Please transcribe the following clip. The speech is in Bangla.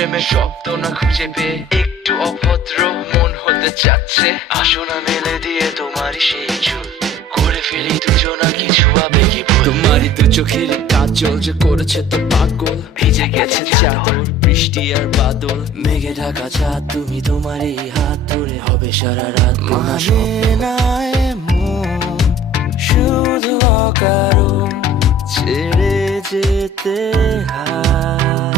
প্রেমের শব্দ না খুঁজে পেয়ে একটু অভদ্র মন হতে চাচ্ছে। আসো না মেলে দিয়ে তোমারই সেই চুল, করে ফেলি দুজনা কিছু আবেগী ভুল। তোমারই দু চোখের কাজল যে করেছে তো পাগল, ভিজে গেছে চাদর বৃষ্টি আর বাদল, মেঘে ঢাকা চাঁদ তুমি তোমারই হাত ধরে হবে সারা রাত। মানে না এমন শুধু অকারণ ছেড়ে যেতে হয়।